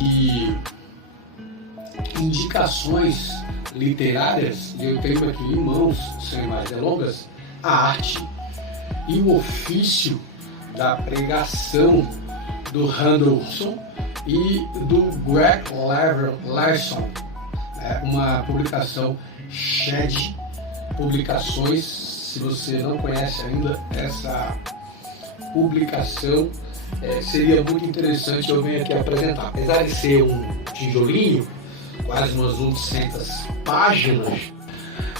e indicações literárias, eu tenho aqui em mãos, sem mais delongas, a arte e o ofício da pregação do Randall Wilson e do Greg Larson, uma publicação Shed Publicações. Se você não conhece ainda essa publicação, seria muito interessante eu vir aqui apresentar. Apesar de ser um tijolinho, quase umas 800 páginas,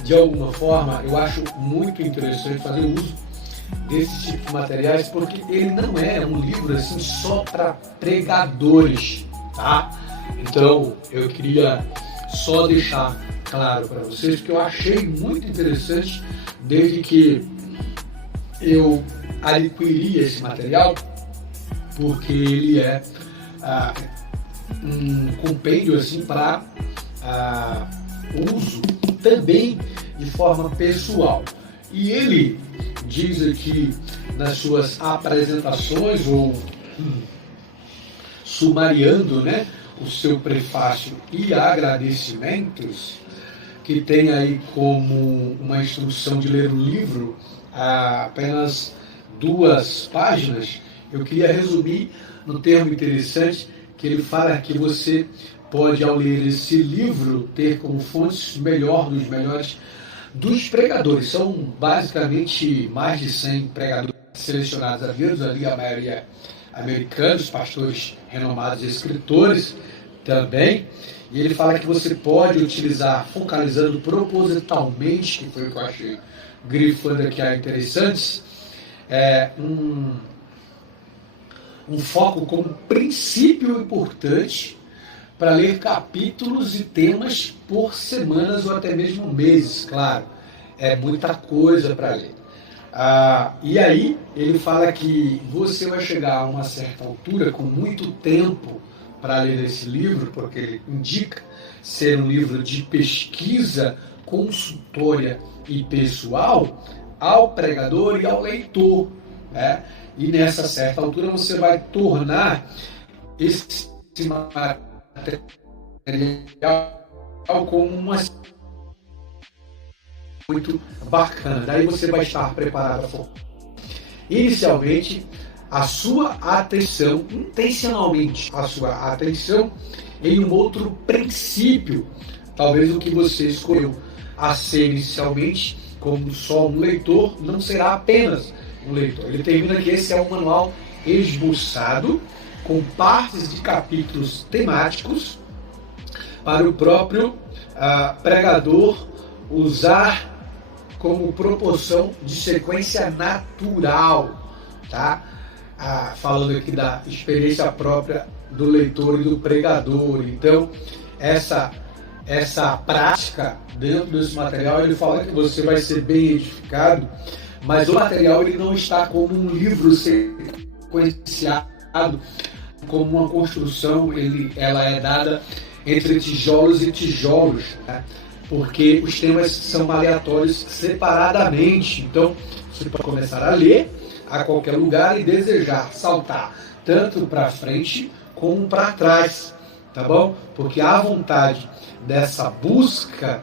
de alguma forma eu acho muito interessante fazer uso desse tipo de materiais, porque ele não é um livro assim só para pregadores, tá? Então eu queria só deixar claro para vocês que eu achei muito interessante desde que eu adquiri esse material, porque ele é um compêndio assim para uso também de forma pessoal. E ele diz aqui nas suas apresentações, ou sumariando, né, o seu prefácio e agradecimentos, que tem aí como uma instrução de ler o livro apenas 2 páginas. Eu queria resumir no termo interessante que ele fala que você pode, ao ler esse livro, ter como fontes dos melhores dos pregadores. São basicamente mais de 100 pregadores selecionados a dedo, ali a maioria americanos, pastores renomados e escritores também. E ele fala que você pode utilizar, focalizando propositalmente, que foi o que eu achei grifando aqui a interessantes, um foco como princípio importante para ler capítulos e temas por semanas ou até mesmo meses, claro. É muita coisa para ler. E aí ele fala que você vai chegar a uma certa altura, com muito tempo para ler esse livro, porque ele indica ser um livro de pesquisa consultória e pessoal ao pregador e ao leitor, né? E nessa certa altura você vai tornar esse material como uma muito bacana. Daí você vai estar preparado para inicialmente a sua atenção, intencionalmente a sua atenção em um outro princípio, talvez o que você escolheu a ser inicialmente como só um leitor não será apenas um leitor. Ele termina que esse é um manual esboçado com partes de capítulos temáticos para o próprio pregador usar como proporção de sequência natural, tá? Falando aqui da experiência própria do leitor e do pregador. Então, essa prática dentro desse material, ele fala que você vai ser bem edificado, mas o material ele não está como um livro sequenciado, como uma construção, ela é dada entre tijolos e tijolos, né? Porque os temas são aleatórios separadamente. Então, você pode começar a ler a qualquer lugar e desejar saltar tanto para frente como para trás, tá bom? Porque a vontade dessa busca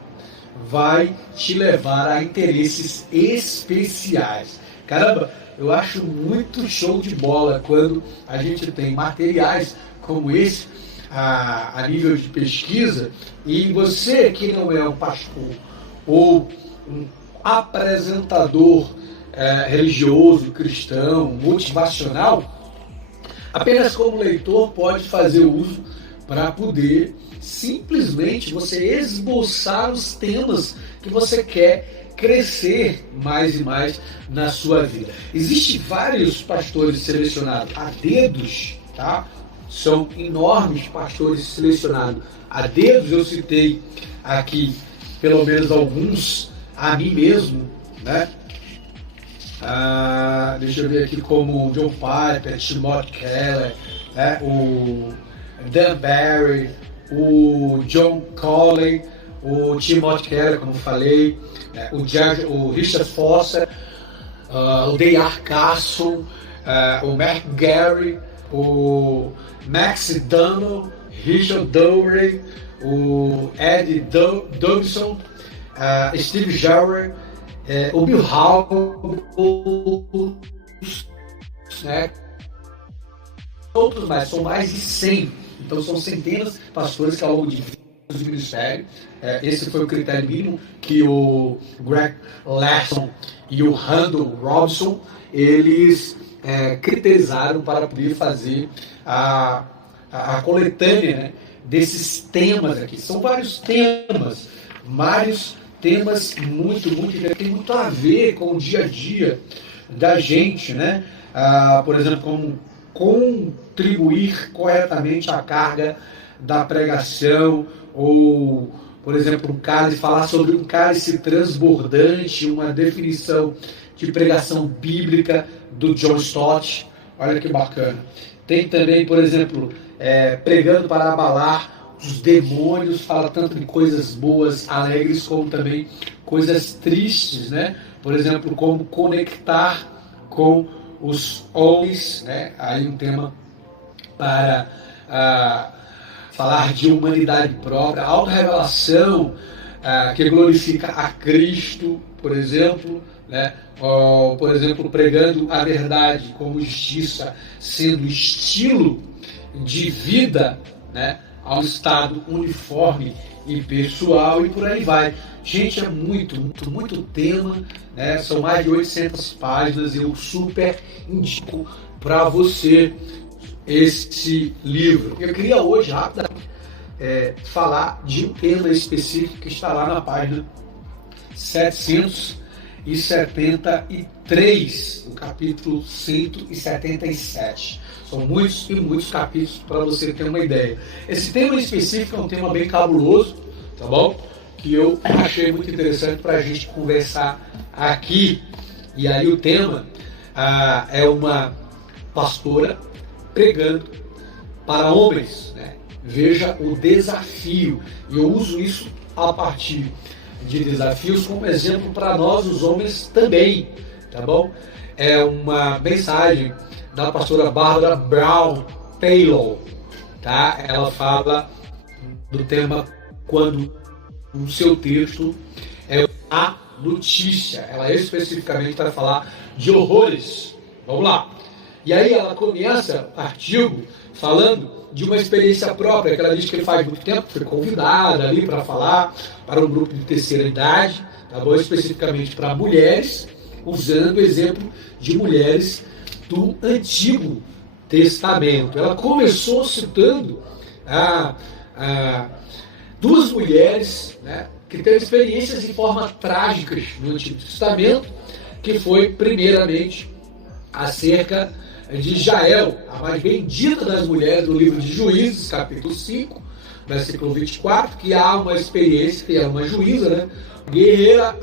vai te levar a interesses especiais. Caramba, eu acho muito show de bola quando a gente tem materiais como esse a nível de pesquisa, e você que não é um pastor ou um apresentador religioso, cristão, motivacional, apenas como leitor pode fazer uso para poder simplesmente você esboçar os temas que você quer crescer mais e mais na sua vida. Existem vários pastores selecionados a dedos, tá? São enormes pastores selecionados a dedos. Eu citei aqui pelo menos alguns a mim mesmo, né? Deixa eu ver aqui, como o John Piper, Timothy Keller, né? O Dan Barry, o John Colley, o Timothy Keller, como falei, o Richard Foster, o D.A. Carson, o Mark Gary, o Max Dunno Richard Dowry, o Ed Dobson, Steve Jarrett, o Bill Howells, né? Outros mais, são mais de 100. Então são centenas de pastores que ao longo de anos de ministério, esse foi o critério mínimo que o Greg Larson e o Randall Robson, eles criterizaram para poder fazer a coletânea, né, desses temas aqui. São vários temas muito, que tem muito a ver com o dia a dia da gente, né? Por exemplo, como contribuir corretamente à carga da pregação, ou, por exemplo, falar sobre um cálice transbordante, uma definição de pregação bíblica do John Stott. Olha que bacana. Tem também, por exemplo, pregando para abalar os demônios, fala tanto de coisas boas, alegres, como também coisas tristes, né? Por exemplo, como conectar com os homens, né? Aí um tema para falar de humanidade própria, autorrevelação, que glorifica a Cristo, por exemplo, né? Ou, por exemplo, pregando a verdade como justiça, sendo estilo de vida, né, ao estado uniforme e pessoal, e por aí vai. Gente, é muito tema, né? São mais de 800 páginas, eu super indico para você esse livro. Eu queria hoje, rapidamente, falar de um tema específico que está lá na página 773, no capítulo 177. São muitos e muitos capítulos para você ter uma ideia. Esse tema específico é um tema bem cabuloso, tá bom? Que eu achei muito interessante para a gente conversar aqui. E aí o tema é uma pastora pregando para homens, né? Veja o desafio. E eu uso isso a partir de desafios como exemplo para nós, os homens, também, tá bom? É uma mensagem da pastora Barbara Brown Taylor, tá? Ela fala do tema quando o seu texto é a notícia. Ela especificamente vai falar de horrores. Vamos lá. E aí ela começa o artigo falando de uma experiência própria, que ela diz que faz muito tempo, foi convidada ali para falar para um grupo de terceira idade, tá bom? Especificamente para mulheres, usando o exemplo de mulheres do Antigo Testamento. Ela começou citando duas mulheres, né, que têm experiências de forma trágicas no Antigo Testamento, que foi, primeiramente, acerca de Jael, a mais bendita das mulheres do livro de Juízes, capítulo 5, versículo 24, que há uma experiência, que é uma juíza, né, guerreira,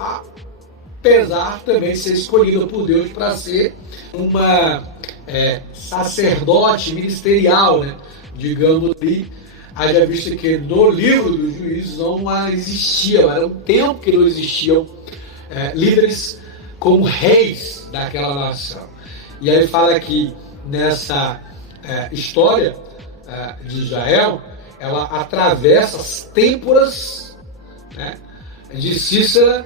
apesar também de ser escolhida por Deus para ser uma sacerdote ministerial, né, digamos ali, haja visto que no livro dos Juízes não existia, era um tempo que não existiam líderes como reis daquela nação. E aí ele fala que nessa história de Israel, ela atravessa as têmporas, né, de Cícera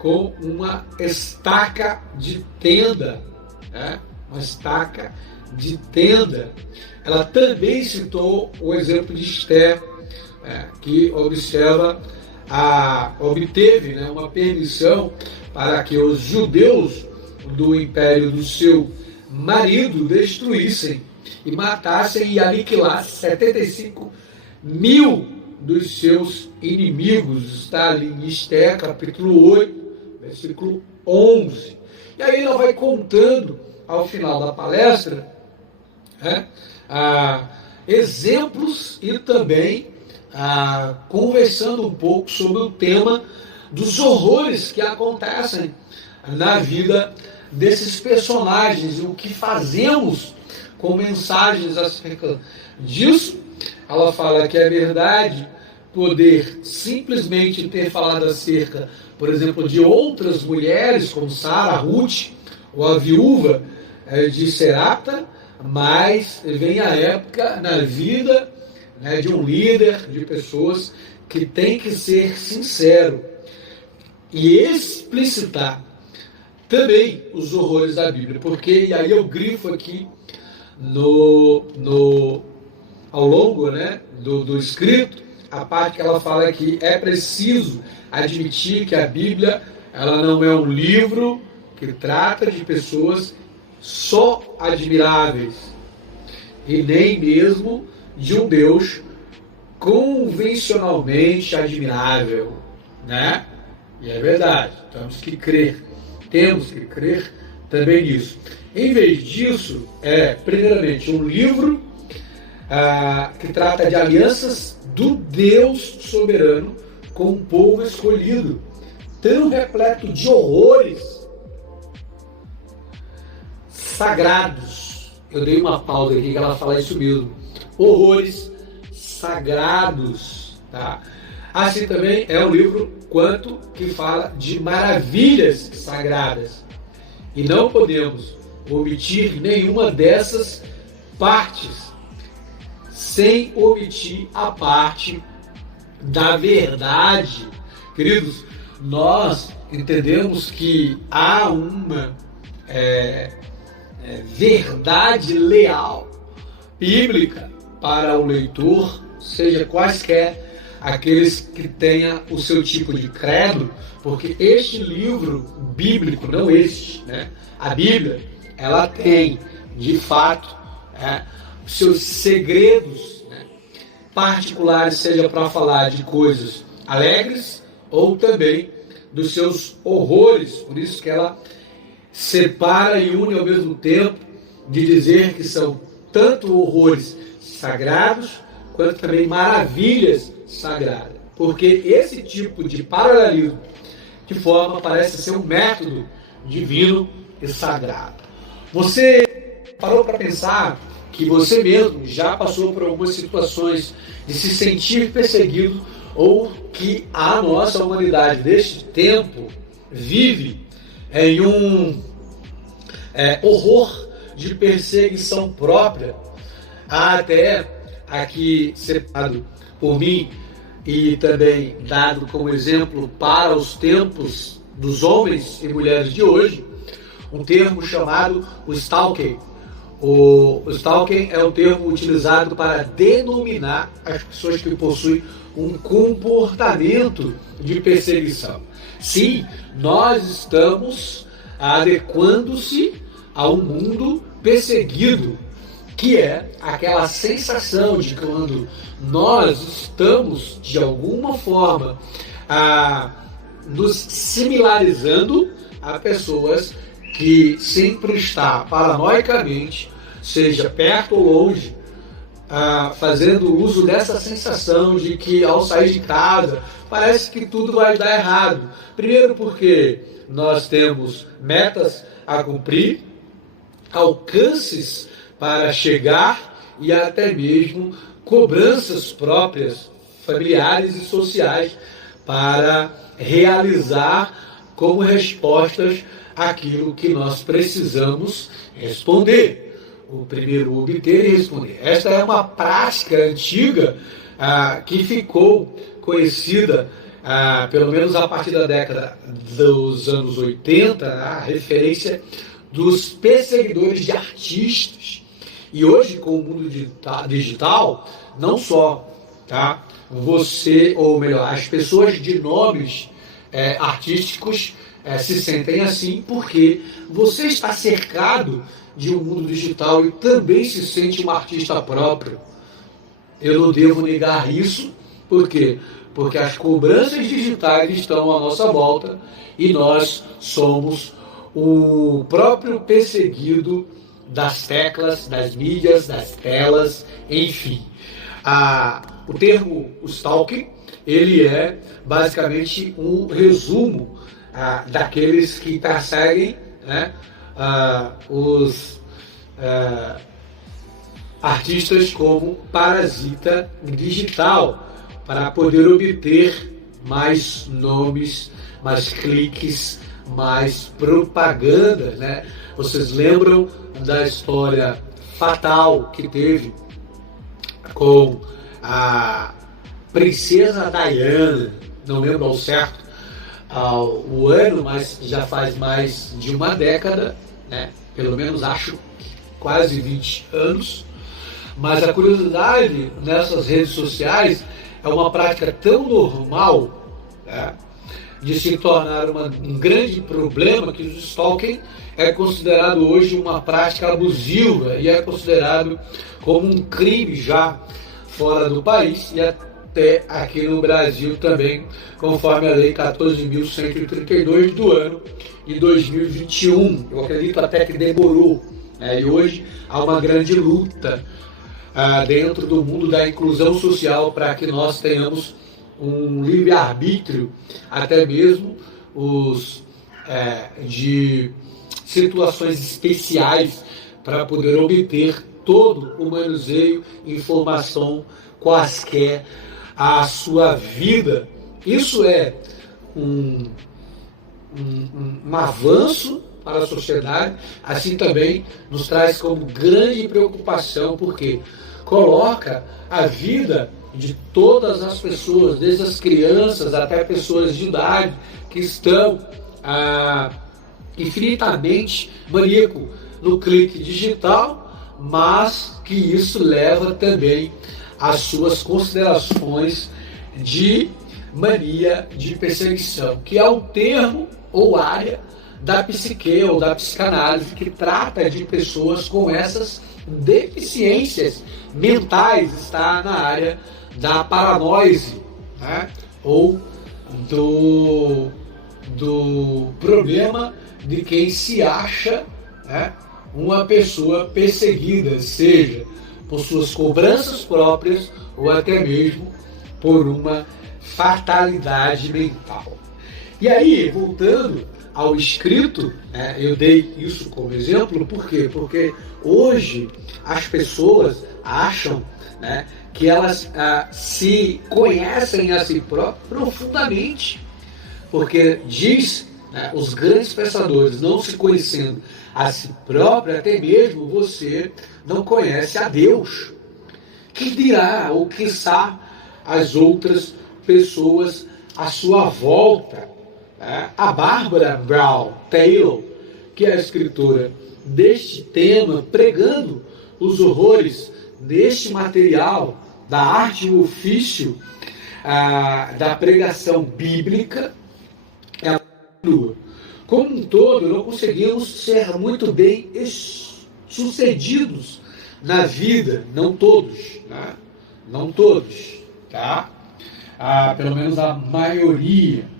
com uma estaca de tenda, né, uma estaca de tenda. Ela também citou o exemplo de Esther, que obteve, né, uma permissão para que os judeus do império do seu marido destruíssem e matassem e aniquilassem 75 mil dos seus inimigos. Está ali em Esther, capítulo 8, versículo 11. E aí ela vai contando, ao final da palestra, né, exemplos e também conversando um pouco sobre o tema dos horrores que acontecem na vida desses personagens e o que fazemos com mensagens acerca disso. Ela fala que é verdade poder simplesmente ter falado acerca, por exemplo, de outras mulheres, como Sara, Ruth, ou a viúva de Serapta, mas vem a época na vida né, de um líder, de pessoas que tem que ser sincero e explicitar também os horrores da Bíblia, porque, e aí eu grifo aqui ao longo, né, do escrito, a parte que ela fala que é preciso admitir que a Bíblia ela não é um livro que trata de pessoas só admiráveis e nem mesmo de um Deus convencionalmente admirável, né? E é verdade, temos que crer também nisso. Em vez disso, primeiramente, um livro que trata de alianças do Deus soberano com um povo escolhido, tão repleto de horrores sagrados. Eu dei uma pausa aqui que ela fala isso mesmo. Horrores sagrados, tá? Assim também é um livro quanto que fala de maravilhas sagradas. E não podemos omitir nenhuma dessas partes, sem omitir a parte da verdade. Queridos, nós entendemos que há uma verdade leal, bíblica, para o leitor, seja quaisquer aqueles que tenha o seu tipo de credo, porque este livro bíblico, não este, né? A Bíblia, ela tem, de fato, os seus segredos, né, particulares, seja para falar de coisas alegres ou também dos seus horrores. Por isso que ela separa e une ao mesmo tempo de dizer que são tanto horrores sagrados quanto também maravilhas sagradas. Porque esse tipo de paralelismo de forma parece ser um método divino e sagrado. Você parou para pensar que você mesmo já passou por algumas situações de se sentir perseguido ou que a nossa humanidade deste tempo vive em um horror de perseguição própria, até aqui separado por mim e também dado como exemplo para os tempos dos homens e mulheres de hoje, um termo chamado o stalking. O stalking é um termo utilizado para denominar as pessoas que possuem um comportamento de perseguição. Sim, nós estamos adequando-se a um mundo perseguido, que é aquela sensação de quando nós estamos, de alguma forma, nos similarizando a pessoas que sempre está paranoicamente, seja perto ou longe, fazendo uso dessa sensação de que ao sair de casa parece que tudo vai dar errado. Primeiro porque nós temos metas a cumprir, alcances para chegar e até mesmo cobranças próprias, familiares e sociais para realizar como respostas aquilo que nós precisamos responder. O primeiro obter e responder. Esta é uma prática antiga que ficou conhecida pelo menos a partir da década dos anos 80, a referência dos perseguidores de artistas. E hoje, com o mundo digital, não só você, ou melhor, as pessoas de nomes artísticos se sentem assim porque você está cercado de um mundo digital e também se sente um artista próprio. Eu não devo negar isso. Por quê? Porque as cobranças digitais estão à nossa volta e nós somos o próprio perseguido das teclas, das mídias, das telas, enfim. O termo stalking, ele é basicamente um resumo daqueles que perseguem, né, os artistas como parasita digital, para poder obter mais nomes, mais cliques, mais propaganda, né? Vocês lembram da história fatal que teve com a princesa Diana, não lembro ao certo o ano, mas já faz mais de uma década, né? Pelo menos acho quase 20 anos. Mas a curiosidade nessas redes sociais é uma prática tão normal, né, de se tornar um grande problema que o stalking é considerado hoje uma prática abusiva e é considerado como um crime já fora do país e até aqui no Brasil também, conforme a Lei 14.132 do ano de 2021. Eu acredito até que demorou, né? E hoje há uma grande luta dentro do mundo da inclusão social para que nós tenhamos um livre-arbítrio, até mesmo de situações especiais para poder obter todo o manuseio, informação, quaisquer a sua vida. Isso é um avanço para a sociedade, assim também nos traz como grande preocupação, porque coloca a vida de todas as pessoas, desde as crianças até pessoas de idade, que estão infinitamente maníaco no clique digital, mas que isso leva também às suas considerações de mania de perseguição, que é um termo ou área da psique ou da psicanálise que trata de pessoas com essas deficiências mentais, está na área da paranoise, né? Ou do problema de quem se acha, né, uma pessoa perseguida, seja por suas cobranças próprias ou até mesmo por uma fatalidade mental. E aí, voltando ao escrito, né, eu dei isso como exemplo, por quê? Porque hoje as pessoas acham, né, que elas se conhecem a si próprias profundamente, porque diz, né, os grandes pensadores, não se conhecendo a si próprio, até mesmo você não conhece a Deus. Que dirá, ou quiçá, as outras pessoas à sua volta. A Barbara Brown Taylor, que é a escritora deste tema, pregando os horrores deste material, da arte e ofício, da pregação bíblica, ela continua. Como um todo, não conseguimos ser muito bem sucedidos na vida, não todos, né? Não todos, tá? Pelo menos a maioria.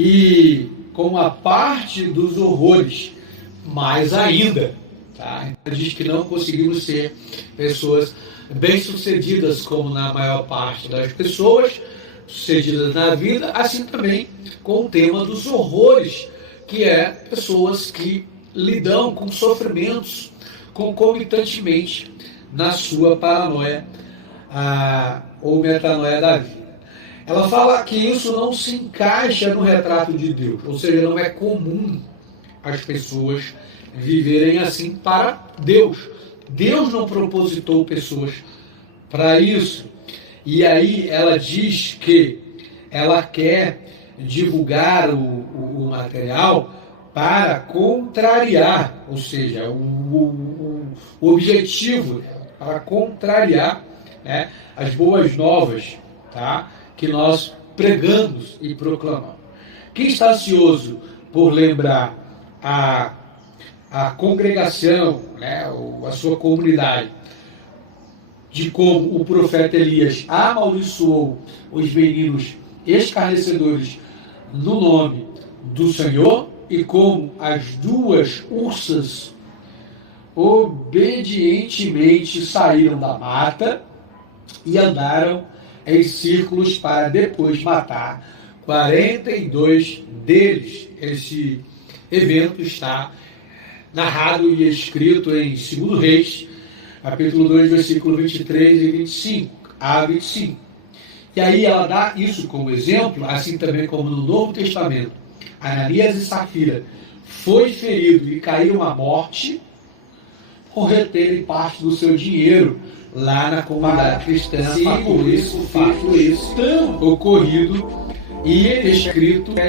E com a parte dos horrores, mais ainda, tá? Então, diz que não conseguimos ser pessoas bem-sucedidas como na maior parte das pessoas, sucedidas na vida, assim também com o tema dos horrores, que é pessoas que lidam com sofrimentos concomitantemente na sua paranoia ou metanoia da vida. Ela fala que isso não se encaixa no retrato de Deus, ou seja, não é comum as pessoas viverem assim para Deus. Deus não propositou pessoas para isso. E aí ela diz que ela quer divulgar o material para contrariar, ou seja, o objetivo para contrariar, né, as boas novas, tá, que nós pregamos e proclamamos. Quem está ansioso por lembrar a congregação, né, a sua comunidade, de como o profeta Elias amaldiçoou os meninos escarnecedores no nome do Senhor, e como as duas ursas obedientemente saíram da mata e andaram em círculos para depois matar 42 deles. Esse evento está narrado e escrito em 2 Reis, capítulo 2, versículo 23 e 25 a 25. E aí ela dá isso como exemplo, assim também como no Novo Testamento, Ananias e Safira foi ferido e caíram à morte, ou reterem parte do seu dinheiro lá na comunidade cristã, por isso o fato tão ocorrido e escrito na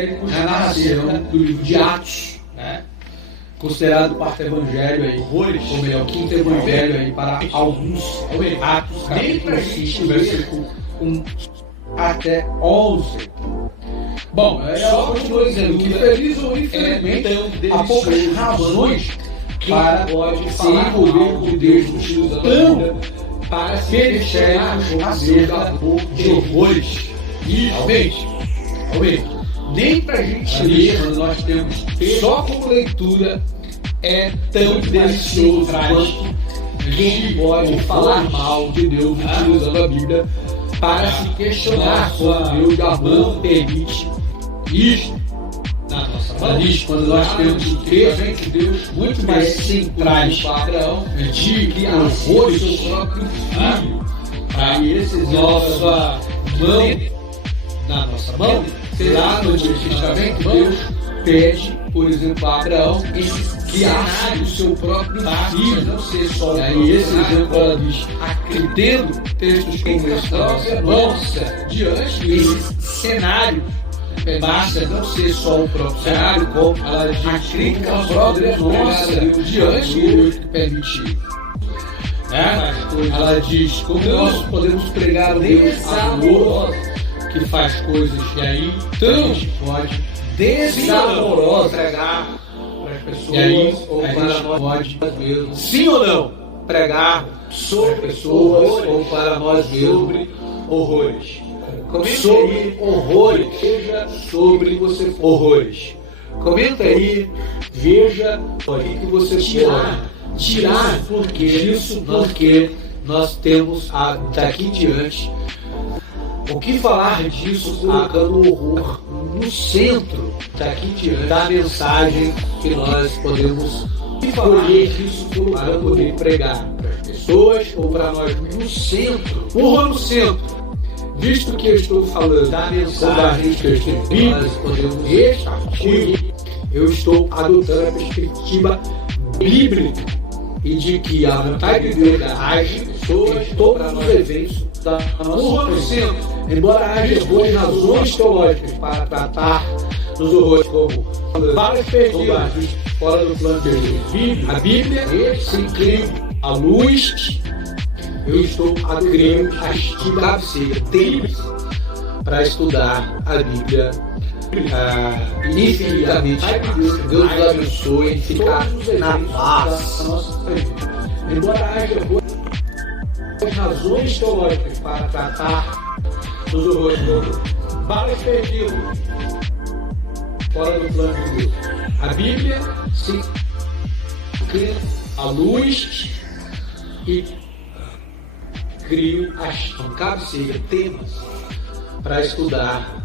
narração do livro de Atos, né? Considerado o quarto evangelho aí, ou melhor, quinto evangelho aí para alguns, Atos, capítulo 5, versículo 1 até 11. Bom, ela continua dizendo que feliz ou infelizmente há poucas razões para se envolver com Deus tão para periféricos acerca de horrores. E realmente, nem para a gente ler, nós temos só como leitura é tão delicioso quanto quem pode falar mal de Deus utilizando a Bíblia para se questionar como Deus da mão permite isto na nossa mão. Quando nós temos três Deus muito mais centrais de horrores do seu próprio filho. Aí esses nossa mão, na nossa mão, lá no Antigo Testamento, Deus pede, por exemplo, a Abraão que ache o seu próprio filho, não ser só. E aí esse exemplo ela diz, tendo textos como esse, nossa, diante desse cenário, basta não ser só o próprio cenário, como ela diz, a crítica própria nossa diante do Deus que permitiu. Ela diz, como nós podemos pregar o Deus amoroso, que faz coisas que aí tão pode desamorosa pregar para as pessoas, e aí, ou para nós pode mesmo, sim ou não, pregar sobre pessoas ou para nós mesmos horrores. Sobre horrores, seja sobre você horrores. Comenta aí, veja o que você pode tirar porque nós temos daqui em diante o que falar disso, colocando o horror no centro daqui em diante da mensagem que nós podemos escolher isso para poder pregar para as pessoas ou para nós no centro, horror no centro. Visto que eu estou falando da mensagem que eu estou escolher, eu estou adotando a perspectiva bíblica e de que a vontade de Deus age em todos os eventos da nossa vida. Embora haja boas razões teológicas para tratar dos horrores como várias perdidas fora do plano de Deus, a Bíblia se inclina à luz. Eu estou adquirindo a cabeceira deles para estudar a Bíblia infinitamente. Deus nos abençoe e ficar na paz. Embora haja boas razões teológicas para tratar dos horrores do várias perdidas fora do plano de Deus, a Bíblia se inclina à luz e crio as cabeceiras, temas para estudar